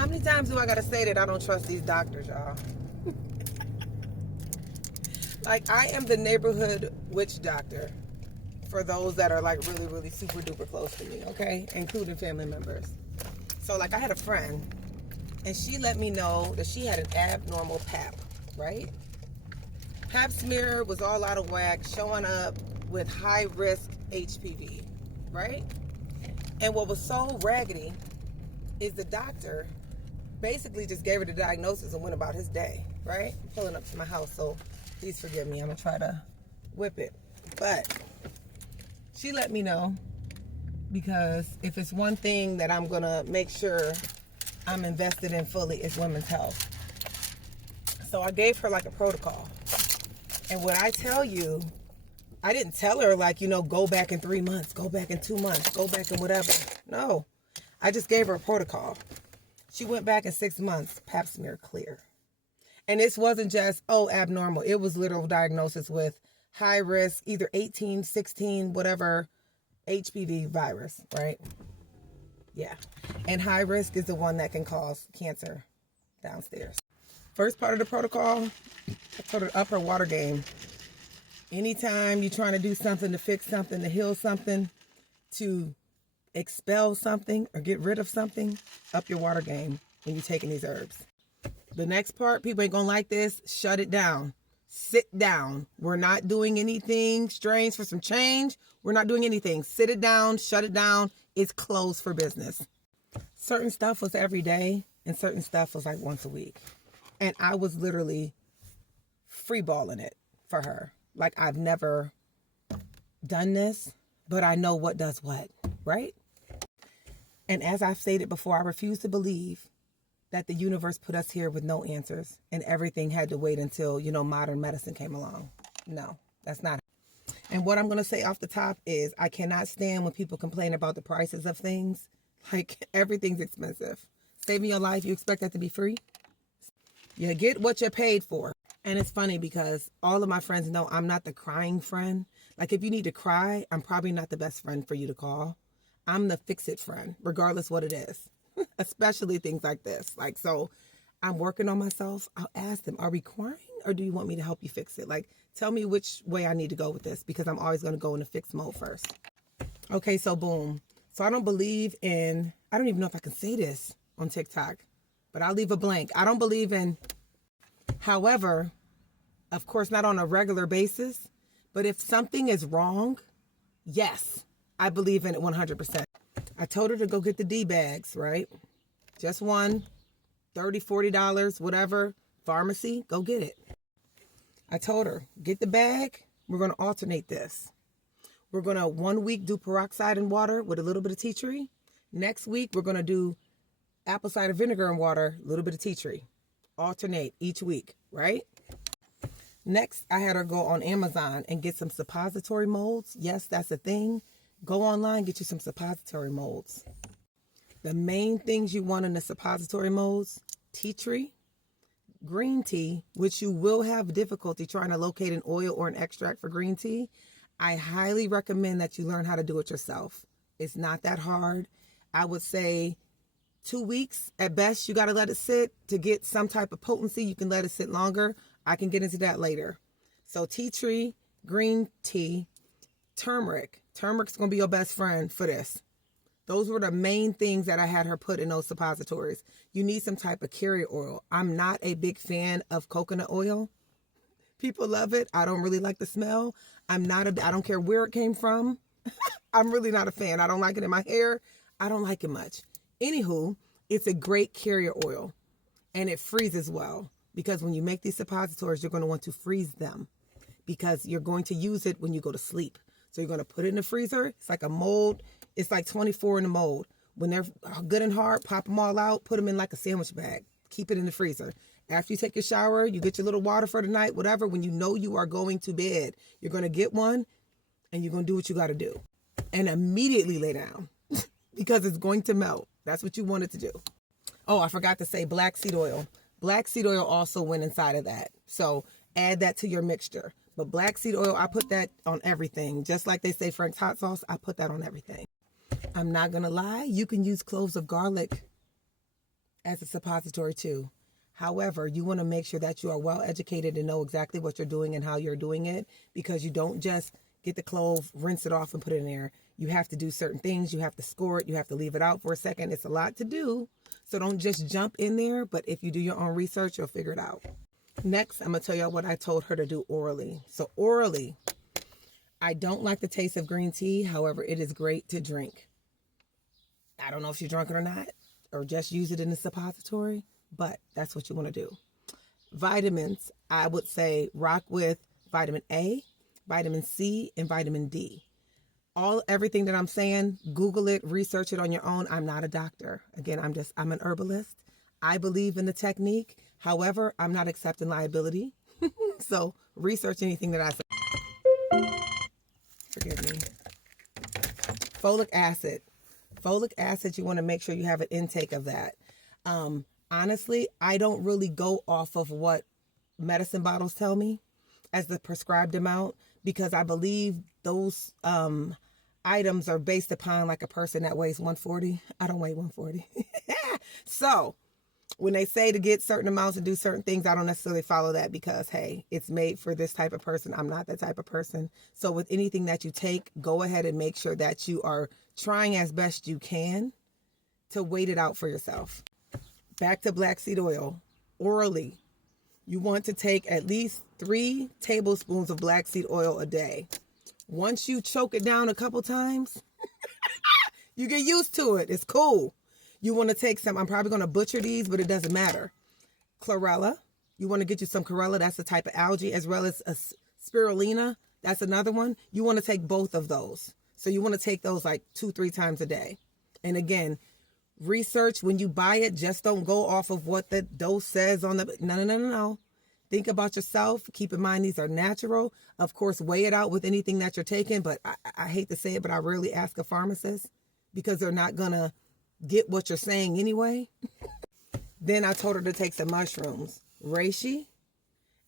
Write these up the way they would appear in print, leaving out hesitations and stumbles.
How many times do I gotta say that I don't trust these doctors, y'all? Like, I am the neighborhood witch doctor for those that are like really, really super duper close to me, okay? Including family members. So like I had a friend and she let me know that she had an abnormal pap, right? Pap smear was all out of whack, showing up with high risk HPV, right? And what was so raggedy is the doctor basically just gave her the diagnosis and went about his day, right? I'm pulling up to my house, so please forgive me. I'm gonna try to whip it. But she let me know, because if it's one thing that I'm gonna make sure I'm invested in fully, it's women's health. So I gave her like a protocol. And when I tell you, I didn't tell her like, you know, go back in 3 months, go back in 2 months, go back in whatever. No, I just gave her a protocol. She went back in 6 months, pap smear clear. And this wasn't just, oh, abnormal. It was literal diagnosis with high risk, either 18, 16, whatever, HPV virus, right? Yeah. And high risk is the one that can cause cancer downstairs. First part of the protocol, I told her to up her water game. Anytime you're trying to do something to fix something, to heal something, to expel something or get rid of something, up your water game when you're taking these herbs. The next part, people ain't gonna like this, shut it down. Sit down. We're not doing anything strange for some change. We're not doing anything. Sit it down, shut it down. It's closed for business. Certain stuff was every day and certain stuff was like once a week. And I was literally freeballing it for her. Like, I've never done this, but I know what does what, right? And as I've stated before, I refuse to believe that the universe put us here with no answers and everything had to wait until, you know, modern medicine came along. No, that's not it. And what I'm going to say off the top is I cannot stand when people complain about the prices of things. Like, everything's expensive. Saving your life, you expect that to be free? You get what you're paid for. And it's funny because all of my friends know I'm not the crying friend. Like, if you need to cry, I'm probably not the best friend for you to call. I'm the fix-it friend, regardless what it is. Especially things like this. Like, so I'm working on myself. I'll ask them, are we crying or do you want me to help you fix it? Like, tell me which way I need to go with this, because I'm always going to go in the fix mode first. Okay, so boom. So I don't believe in, I don't even know if I can say this on TikTok, but I'll leave a blank. I don't believe in, however, of course, not on a regular basis, but if something is wrong, yes, I believe in it 100%. I told her to go get the D bags, right? Just one, $30, $40, whatever, pharmacy, go get it. I told her, get the bag. We're going to alternate this. We're going to 1 week do peroxide in water with a little bit of tea tree. Next week, we're going to do apple cider vinegar in water, a little bit of tea tree. Alternate each week, right? Next, I had her go on Amazon and get some suppository molds. Yes, that's a thing. Go online, get you some suppository molds. The main things you want in the suppository molds, tea tree, green tea, which you will have difficulty trying to locate an oil or an extract for green tea. I highly recommend that you learn how to do it yourself. It's not that hard. I would say 2 weeks at best, you got to let it sit to get some type of potency. You can let it sit longer. I can get into that later. So tea tree, green tea, turmeric. Turmeric's going to be your best friend for this. Those were the main things that I had her put in those suppositories. You need some type of carrier oil. I'm not a big fan of coconut oil. People love it. I don't really like the smell. I don't care where it came from. I'm really not a fan. I don't like it in my hair. I don't like it much. Anywho, it's a great carrier oil and it freezes well, because when you make these suppositories, you're going to want to freeze them because you're going to use it when you go to sleep. So you're going to put it in the freezer. It's like a mold. It's like 24 in the mold. When they're good and hard, pop them all out, put them in like a sandwich bag. Keep it in the freezer. After you take your shower, you get your little water for the night, whatever. When you know you are going to bed, you're going to get one and you're going to do what you got to do. And immediately lay down because it's going to melt. That's what you wanted to do. Oh, I forgot to say black seed oil. Black seed oil also went inside of that. So add that to your mixture. But black seed oil, I put that on everything. Just like they say Frank's hot sauce, I put that on everything. I'm not going to lie. You can use cloves of garlic as a suppository too. However, you want to make sure that you are well educated and know exactly what you're doing and how you're doing it, because you don't just get the clove, rinse it off and put it in there. You have to do certain things. You have to score it. You have to leave it out for a second. It's a lot to do. So don't just jump in there. But if you do your own research, you'll figure it out. Next, I'm going to tell y'all what I told her to do orally. So orally, I don't like the taste of green tea. However, it is great to drink. I don't know if she's drunk it or not, or just use it in the suppository, but that's what you want to do. Vitamins, I would say rock with vitamin A, vitamin C, and vitamin D. Everything that I'm saying, Google it, research it on your own. I'm not a doctor. Again, I'm an herbalist. I believe in the technique. However, I'm not accepting liability. So research anything that I say. Forgive me. Folic acid. Folic acid, you want to make sure you have an intake of that. Honestly, I don't really go off of what medicine bottles tell me as the prescribed amount, because I believe those items are based upon like a person that weighs 140. I don't weigh 140. So when they say to get certain amounts and do certain things, I don't necessarily follow that, because, hey, it's made for this type of person. I'm not that type of person. So with anything that you take, go ahead and make sure that you are trying as best you can to wait it out for yourself. Back to black seed oil. Orally, you want to take at least 3 tablespoons of black seed oil a day. Once you choke it down a couple times, you get used to it. It's cool. You want to take some, I'm probably going to butcher these, but it doesn't matter. Chlorella. You want to get you some chlorella. That's a type of algae, as well as a spirulina. That's another one. You want to take both of those. So you want to take those like 2-3 times a day. And again, research when you buy it. Just don't go off of what the dose says on the, no. Think about yourself. Keep in mind, these are natural. Of course, weigh it out with anything that you're taking. But I hate to say it, but I rarely ask a pharmacist, because they're not going to get what you're saying anyway. Then I told her to take some mushrooms, reishi,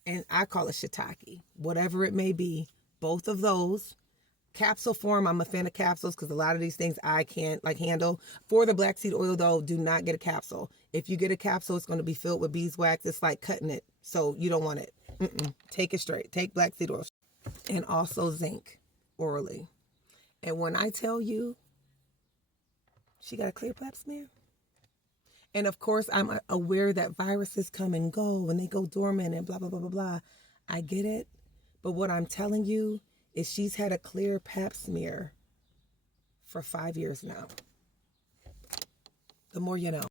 and I call it shiitake, whatever it may be. Both of those. Capsule form, I'm a fan of capsules, because a lot of these things I can't handle. For the black seed oil though, do not get a capsule. If you get a capsule, it's going to be filled with beeswax. It's like cutting it. So you don't want it. Take it straight. Take black seed oil. And also zinc orally. And when I tell you, she got a clear pap smear. And of course, I'm aware that viruses come and go and they go dormant and blah, blah, blah, blah, blah. I get it. But what I'm telling you is she's had a clear pap smear for 5 years now. The more you know.